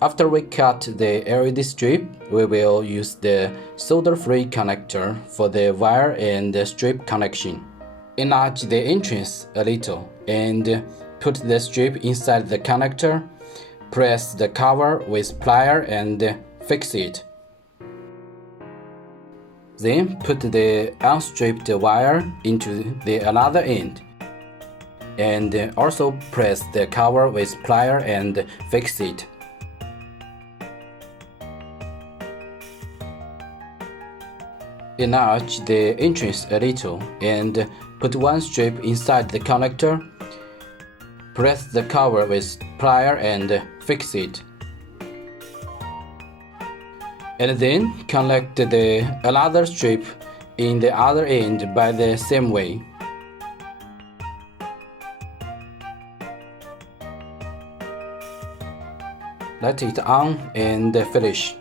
After we cut the LED strip, we will use the solder-free connector for the wire and the strip connection. Enlarge the entrance a little and put the strip inside the connector. Press the cover with plier and fix it. Then put the unstripped wire into the another end, and also press the cover with plier and fix it. Enlarge the entrance a little and put one strip inside the connector. Press the cover with plier and fix it. And then connect the another strip in the other end by the same way. Let it on and finish.